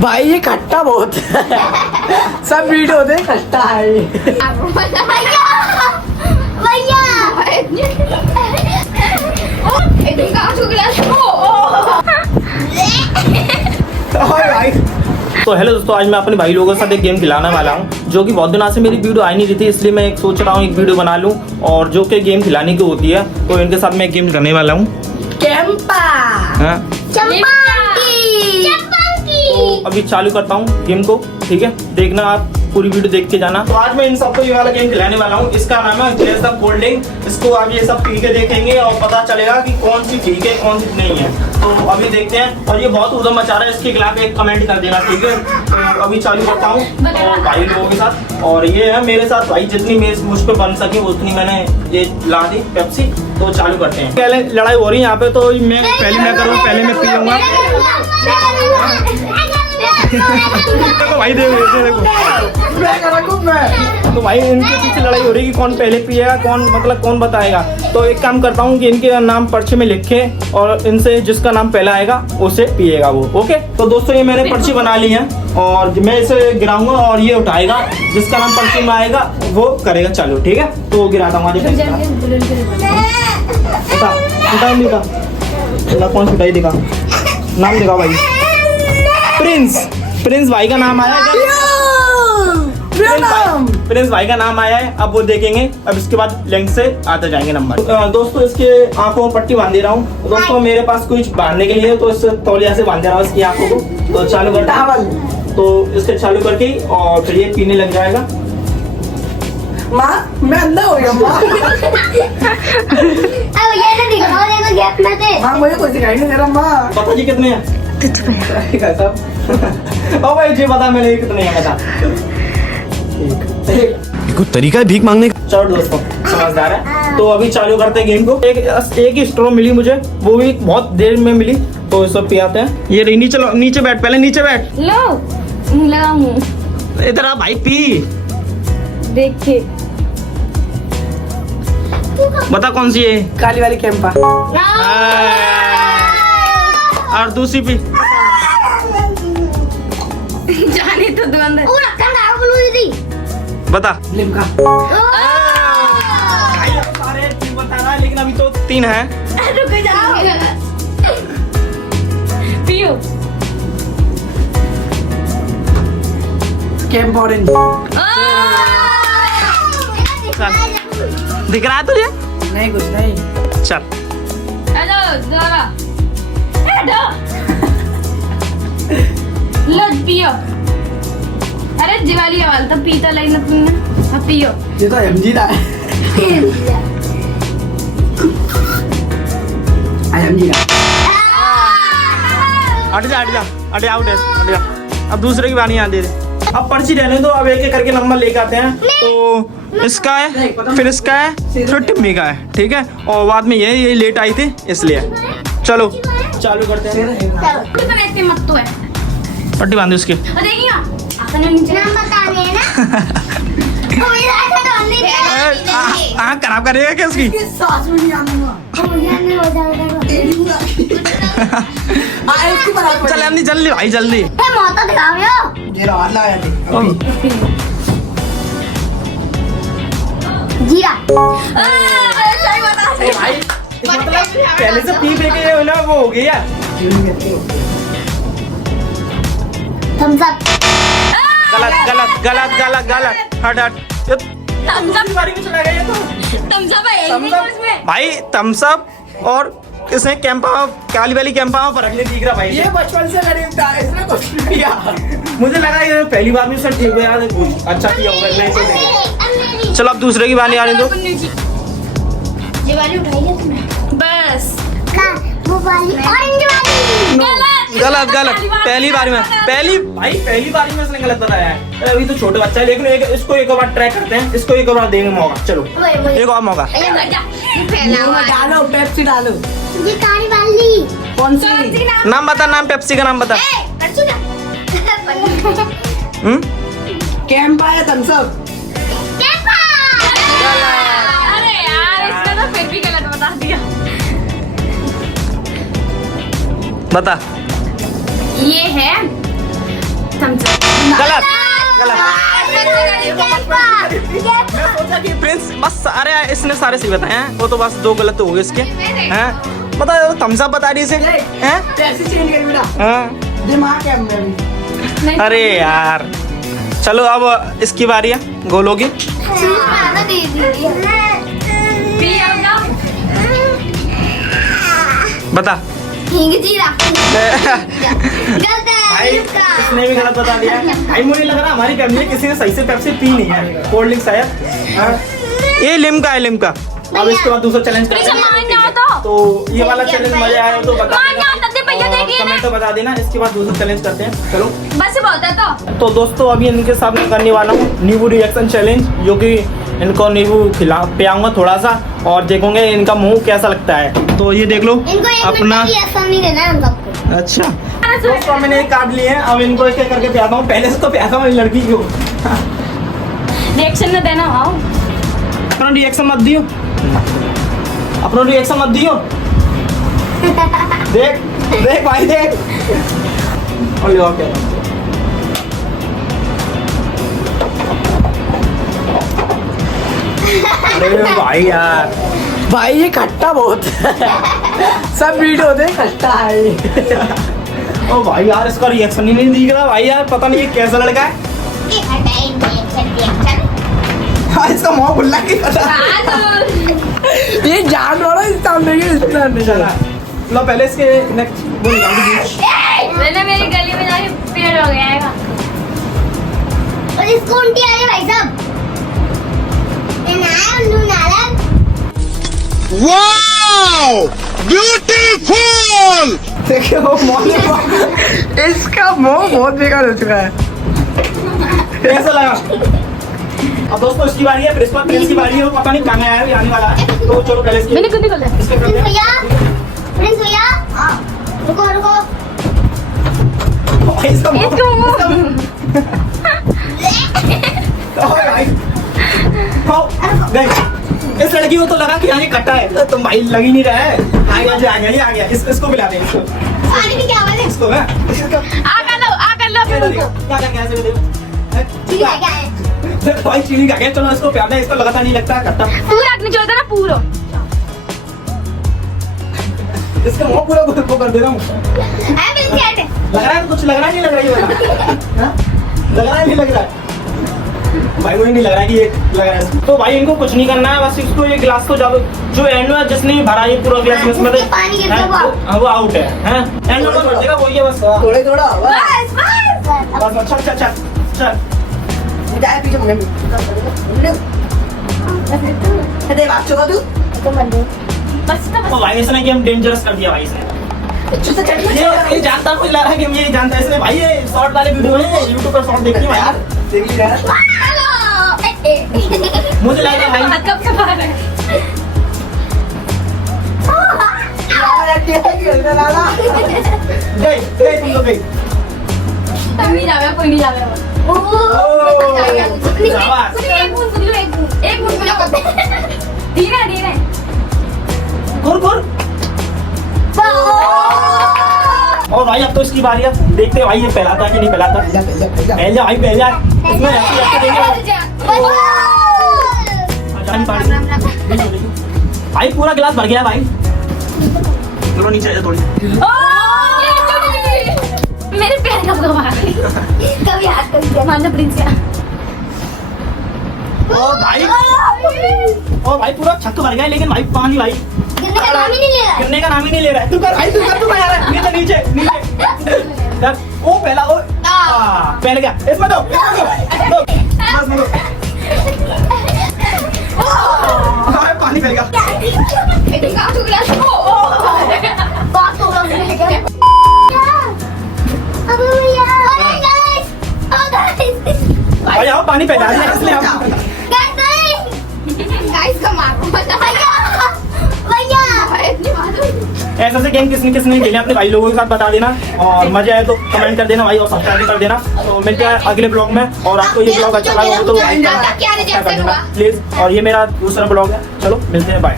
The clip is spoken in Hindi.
भाई ये खट्टा बहुत है। सब वीडियो होते हैं खट्टा है ये। तो हेलो दोस्तों, आज मैं अपने भाई लोगों के साथ एक गेम खिलाने वाला हूँ, जो कि बहुत दिनों से मेरी वीडियो आई नहीं रही थी, इसलिए मैं एक सोच रहा हूँ एक वीडियो बना लूँ और जो कि गेम खिलाने की होती है, तो इनके साथ मैं एक गेम करने वाला हूँ। तो अभी चालू करता हूँ गेम को, ठीक है, देखना आप पूरी वीडियो देख के जाना। तो आज मैं इन सबको ये वाला गेम खिलाने वाला हूँ, इसका नाम है गेस द कोल्ड ड्रिंक। इसको आप ये सब पी के देखेंगे और पता चलेगा कि कौन सी ठीक है कौन सी नहीं है। तो अभी देखते हैं। और ये बहुत उधम मचा रहा है, इसके खिलाफ एक कमेंट कर देना, ठीक है। तो अभी चालू करता हूँ और भाई लोगों के साथ, और ये है मेरे साथ भाई, जितनी मुझ पर बन सके उतनी मैंने ये ला दी पेप्सी। तो चालू करते हैं। पहले लड़ाई हो रही है यहाँ पे, तो मैं पहले मैं पी लूंगा। देखो भाई, देखो तो भाई इनके पीछे लड़ाई हो रही है कि कौन पहले पिएगा, कौन बताएगा। तो एक काम करता हूँ कि इनके नाम पर्चे में लिखे और इनसे जिसका नाम पहला आएगा उसे पिएगा वो। ओके, तो दोस्तों ये मैंने पर्ची बना ली है और मैं इसे गिराऊंगा और ये उठाएगा, जिसका नाम पर्ची में आएगा वो करेगा चालू, ठीक है। तो गिराता हूँ कौन सी उठाई, दिखा नाम, दिखा भाई। प्रिंस भाई का नाम आया है। प्रिंस भाई का नाम आया है, अब वो देखेंगे। अब इसके बाद लेंथ से आते जाएंगे नंबर। दोस्तों इसके आंखों में पट्टी बांध दे रहा हूँ। दोस्तों मेरे पास कुछ बांधने के लिए, तो इस तौलिया से बांध दे रहा हूँ इसकी आंखों को। तो चालू करता, तो इसके चालू करके और फिर ये पीने लग जाएगा। माँ मैं अंधा हो गया। माँ मुझे कुछ दिखाई नहीं दे रहा। माँ पता जी कितने हैं? ओ भाई जी बता, मैंने कितने हैं बता। कुछ तरीका है भीख मांगने का। चलो दोस्तों समझदार है। तो अभी चालू करते हैं गेम को। एक ही स्ट्रॉ मिली मुझे, वो भी बहुत देर में मिली, तो सब पियाते हैं। ये रही, नीचे बैठ, पहले नीचे बैठ। लो लगा मुंह, इधर आ भाई, पी देखे। बता कौन सी है? काली वाली कैंपा। और दूसरी पी। जाने तो दो अंदर। बता। लिम्का। सारे तीन बता रहा है, लेकिन अभी तो तीन है। रुक जाओ, पियो। Camp orange. दिख रहा है तुझे? नहीं कुछ नहीं। चल दोबारा लो पियो। अरे दिवाली वाला तो पीता लाइन अपना। अब पियो। ये तो एमजी दा है। एमजी दा। हट जा आउट है। अब दूसरे की बानी यहाँ दे दे। अब पर्ची रहने दो, अब एक एक करके नंबर लेके आते हैं। तो इसका है, फिर इसका है, फिर टिम्मी का है, ठीक है। और बाद में ये लेट आई थी इसलिए। चलो चालू करते हैं। मत तो है, पट्टी बांधे उसकी। आँख खराब करेगा क्या उसकी? सांस में नहीं आऊंगा। चल यार, जल्दी भाई जल्दी। ये हाथ लगाया जीरा। भाई मतलब पहले से पी के ये ना वो हो गया। Thumbs up. गलत हट। बारी में चला गया ये तो। थम्स अप है इसमें भाई थम्स अप और इसने कैंपा, काली वाली कैंपा पर रख ले, दिख रहा भाई। ये बचपन से गरीब था, इसने कुछ नहीं किया। मुझे लगा ये पहली बार में सर ठीक हो यार, अच्छा किया होगा, नहीं तो। चलो अब दूसरे की बारी आने दो। ये वाली उठाई है तुमने? बस वो वाली ऑरेंज वाली। गलत पहली बारी में इसने गलत बताया है। अभी तो छोटे बच्चा है, लेकिन इसको एक बार ट्राई करते हैं, इसको एक बार देंगे मौका। चलो एक और मौका। डालो पेप्सी डालो। ये काली वाली कौन सी? नाम बता, नाम पेप्सी का नाम बता। कैंपा है, थम्स अप। अरे यार, इसने तो फिर भी गलत बता दिया। बता। ये है मैं सोचा कि प्रिंस बस सारे इसने सारे सही बताए हैं, वो तो बस 2 गलत हो गए इसके हैं। बता थम्स अप बता रही इसे हैं? पैसे चेंज कर बेटा, हाँ। दिमाग है हमने अभी। अरे यार चलो अब इसकी बारी है, गोल होगी। बता भाई इसने भी गलत बता दिया भाई। मुझे लग रहा हमारी फैमिली किसी ने सही से पेप्सी पी नहीं है, कोल्ड ड्रिंक शायद। हाँ। ये लिम्का है, लिम्का। अब इसके बाद दूसरा चैलेंज करते हैं, तो ये वाला चैलेंज मजा आया तो बता कमेंट में बता देना। इसके बाद दूसरा चैलेंज करते हैं, चलो बस बहुत है तो दोस्तों अभी इनके सामने करने वाला हूँ नींबू रिएक्शन चैलेंज, जो कि इनको नींबू पिलाऊंगा थोड़ा सा और देखोगे इनका मुंह कैसा लगता है। तो ये देख लो अपना। अच्छा दोस्तों मैंने एक कार्ड लिए हैं, अब इनको एक एक करके पियाता हूँ। पहले से तो पियाता हूँ लड़की को। रिएक्शन में देना आओ। अपना रिएक्शन मत दियो, अपना रिएक्शन मत दियो। देख देख भाई देख। और ये क्या अरे भाई यार, भाई ये खट्टा बहुत है। सब वीडियो देख खट्टा है। ओ भाई यार इसका रिएक्शन ही नहीं दिख रहा भाई यार, पता नहीं ये कैसा लड़का है। हाँ इसका मुंह खुला की ये जान वाला इस सामने के इतना नहीं चला। लो पहले इसके नेक्स्ट वो निकाल दीजिए। मैंने मेरी गली में जाके पेड़ हो गया है और इसको उल्टी आ रही है भाई साहब। Wow beautiful. देखिए वो इसका मुंह बहुत बेकार हो चुका है। कैसा लगा? अब दोस्तों इसकी बारी है, फिर इस पर प्रिंस की बारी है, वो पता नहीं कहाँ है, अभी आने वाला है। तो चलो पहले इसकी मैंने खुद निकल दिया। इसके करते हैं। रुको रुको भाई इसका मुंह- इसका मुंह। ओ भाई ओ, गई। इस लड़की को तो लगा कि आगे कट्टा है, तो भाई लग ही नहीं रहा है। आ गया ये आ गया। इसको पिला दे इसको। पानी भी क्या हुआ है? इसको ना आ कर लो फिर उनको। क्या कैसे देखो ठीक है क्या है? भाई चीनी खा गया, चलो इसको प्यार इसको लगाता नहीं लगता है कट्टा। पूरा अपने जोड़ता ना पूरा। इसका मुंह पूरा वो कर दे रहा हूँ। है बिल्कुल लग रहा है कुछ लग रहा है नहीं लग रहा है ये वाला? हाँ? लग रहा है नहीं लग रहा है भाई, वही नहीं लग रहा है कि ये लग रहा है। तो भाई इनको कुछ नहीं करना है, बस इसको ये गिलास को जो एंड में जिसने भरा ये पूरा गिलास में इसमें पानी गिर गया वो आउट है एंड में भर देगा वही है बस। थोड़े थोड़ा होगा। बस बस बस अच्छा अच्छा अच्छा जाए पीछे मुझे अरे बात छोड़ तू बस तो भाई इसने गेम डेंजरस कर दिया भाई इसने। ये जानता मुझे लग रहा है कि ये जानता है इसने भाई, ये शॉर्ट वाले वीडियो है यूट्यूब पर शॉर्ट देखनी है यार। देखिए यार मुझे लग रहा है भाई कब से बाहर है। गई तुम लोग गई। तुम नहीं जावे कोई नहीं जावे। शाबाश। एक मिनट धीरे धीरे। गुर और भाई अब तो इसकी बारी है, देखते हैं भाई ये फैलाता है कि नहीं फैलाता। पहल जा भाई पहल जा इसमें ऐसे देंगे भाई पूरा गिलास भर गया भाई। चलो नीचे आ थोड़ी। मेरे पैर कब कभी हाथ कभी मानना प्रिंस का। ओ भाई पूरा छत भर गया, लेकिन भाई पानी भाई गिरने का नाम ही नहीं ले रहा है। गिरने का नाम ही नहीं ले रहा है। तू कर यार नीचे नीचे नीचे। ओ पहला ओ पहल गया इसमें दो बस दो। पानी फैल गया। भाई आओ पानी फैला दिया इसलिए हम ऐसे से गेम किसने किसने खेले अपने भाई लोगों के साथ बता देना, और मजा आए तो कमेंट कर देना भाई और सब्सक्राइब कर देना। तो मिलते हैं अगले ब्लॉग में, और आपको ये ब्लॉग अच्छा लगा हो तो प्लीज। और ये मेरा दूसरा ब्लॉग है, चलो मिलते हैं, बाय।